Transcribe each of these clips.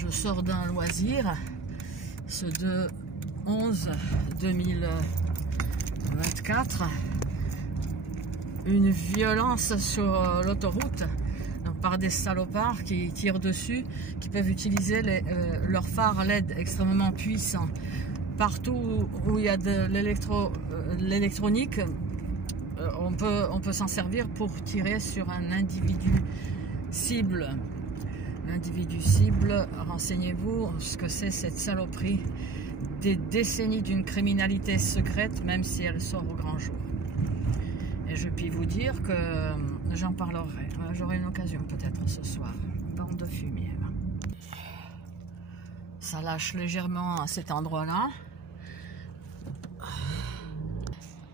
Je sors d'un loisir, ce 2/11/2024, une violence sur l'autoroute par des salopards qui tirent dessus, qui peuvent utiliser leurs phares LED extrêmement puissants. Partout où il y a de l'électronique, on peut s'en servir pour tirer sur un individu cible. L'individu cible, renseignez-vous ce que c'est cette saloperie. Des décennies d'une criminalité secrète, même si elle sort au grand jour. Et je puis vous dire que j'en parlerai. J'aurai une occasion peut-être ce soir. Bande de fumier. Ça lâche légèrement à cet endroit-là.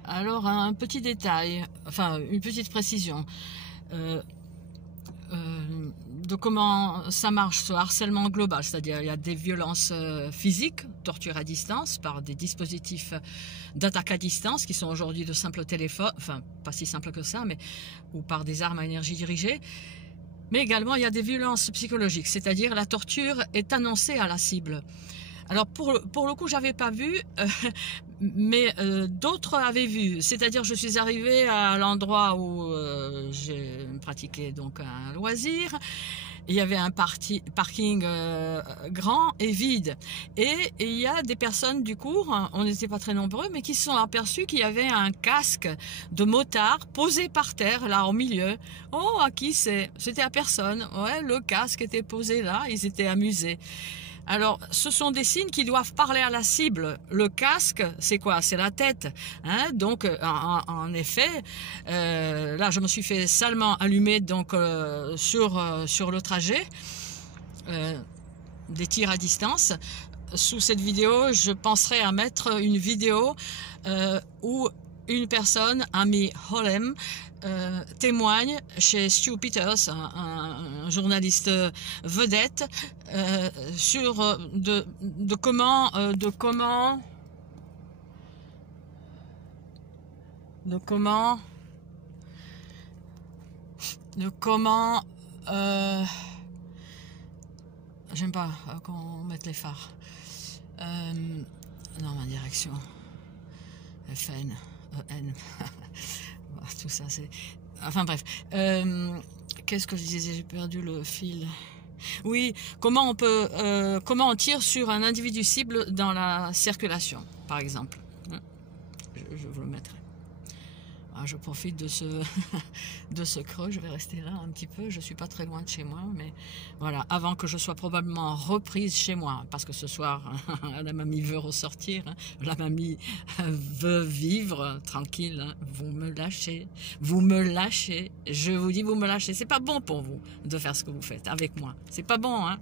Alors un petit détail, enfin une petite précision. De comment ça marche ce harcèlement global, c'est-à-dire il y a des violences physiques, torture à distance par des dispositifs d'attaque à distance qui sont aujourd'hui de simples téléphones, enfin pas si simple que ça, mais ou par des armes à énergie dirigée. Mais également il y a des violences psychologiques, c'est-à-dire la torture est annoncée à la cible. Alors pour le coup j'avais pas vu, mais d'autres avaient vu. C'est-à-dire je suis arrivée à l'endroit où j'ai pratiqué donc un loisir. Il y avait un parking grand et vide. Et il y a des personnes du cours, on n'était pas très nombreux, mais qui se sont aperçus qu'il y avait un casque de motard posé par terre, là au milieu. Oh, à qui c'est? C'était à personne. Ouais, le casque était posé là, ils étaient amusés. Alors, ce sont des signes qui doivent parler à la cible. Le casque, c'est quoi? C'est la tête. Hein? Donc, en effet, là, je me suis fait salement allumer donc sur le trajet des tirs à distance. Sous cette vidéo, je penserai à mettre une vidéo où une personne, Amy Holem, témoigne chez Stu Peters, un journaliste vedette, sur de comment j'aime pas qu'on mette les phares. Non, ma direction. FN, EN. Tout ça, c'est... Enfin bref. Qu'est-ce que je disais? J'ai perdu le fil. Oui, comment on tire sur un individu cible dans la circulation, par exemple. Je vous le mettrai. Je profite de ce creux, je vais rester là un petit peu, je suis pas très loin de chez moi, mais voilà, avant que je sois probablement reprise chez moi, parce que ce soir, la mamie veut ressortir, la mamie veut vivre tranquille, vous me lâchez, je vous dis vous me lâchez, c'est pas bon pour vous de faire ce que vous faites avec moi, c'est pas bon, hein,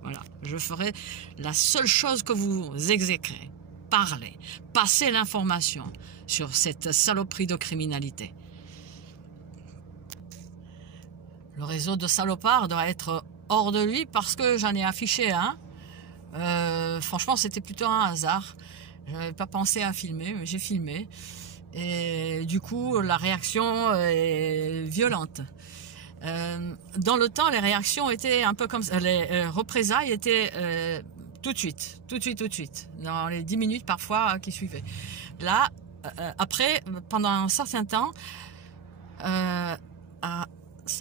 voilà, je ferai la seule chose que vous exécrez. Parler, passer l'information sur cette saloperie de criminalité. Le réseau de salopards doit être hors de lui parce que j'en ai affiché un. Franchement, c'était plutôt un hasard. Je n'avais pas pensé à filmer, mais j'ai filmé. Et du coup, la réaction est violente. Dans le temps, les réactions étaient un peu comme ça. Les représailles étaient... tout de suite, dans les 10 minutes parfois qui suivaient. Là, après, pendant un certain temps, ça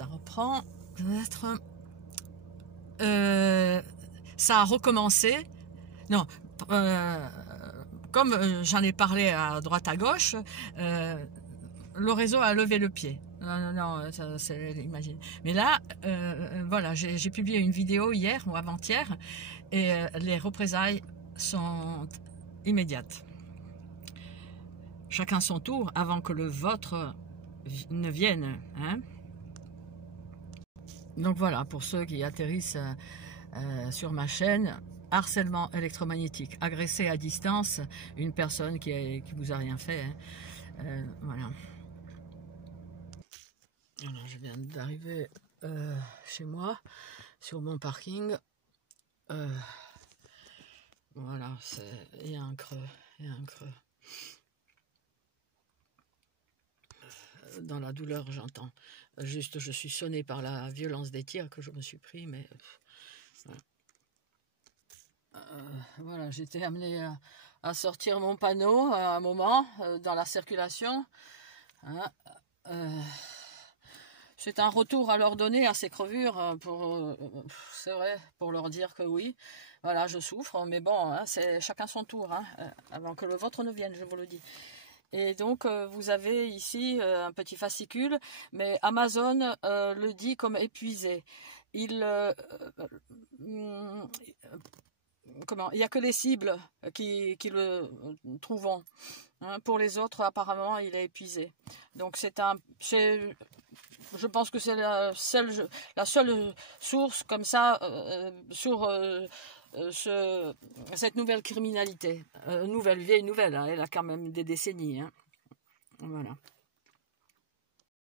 reprend, peut-être, ça a recommencé. Non, comme j'en ai parlé à droite à gauche, le réseau a levé le pied. Non, ça, imagine. Mais là, voilà, j'ai publié une vidéo hier ou avant-hier et les représailles sont immédiates. Chacun son tour avant que le vôtre ne vienne. Hein? Donc voilà, pour ceux qui atterrissent sur ma chaîne, harcèlement électromagnétique, agresser à distance une personne qui vous a rien fait. Hein? Voilà. Alors, je viens d'arriver chez moi, sur mon parking. Voilà, il y a un creux, Dans la douleur, j'entends. Juste, je suis sonnée par la violence des tirs que je me suis pris, mais... Voilà. voilà, j'étais amenée à sortir mon panneau à un moment dans la circulation. Hein, c'est un retour à leur donner à ces crevures c'est vrai, pour leur dire que oui, voilà, je souffre, mais bon, hein, c'est chacun son tour, hein, avant que le vôtre ne vienne, je vous le dis. Et donc, vous avez ici un petit fascicule, mais Amazon le dit comme épuisé. Il il n'y a que les cibles qui le trouvent. Hein. Pour les autres, apparemment, il est épuisé. Donc je pense que c'est la seule source comme ça sur cette nouvelle criminalité. Vieille nouvelle, hein, elle a quand même des décennies. Hein. Voilà.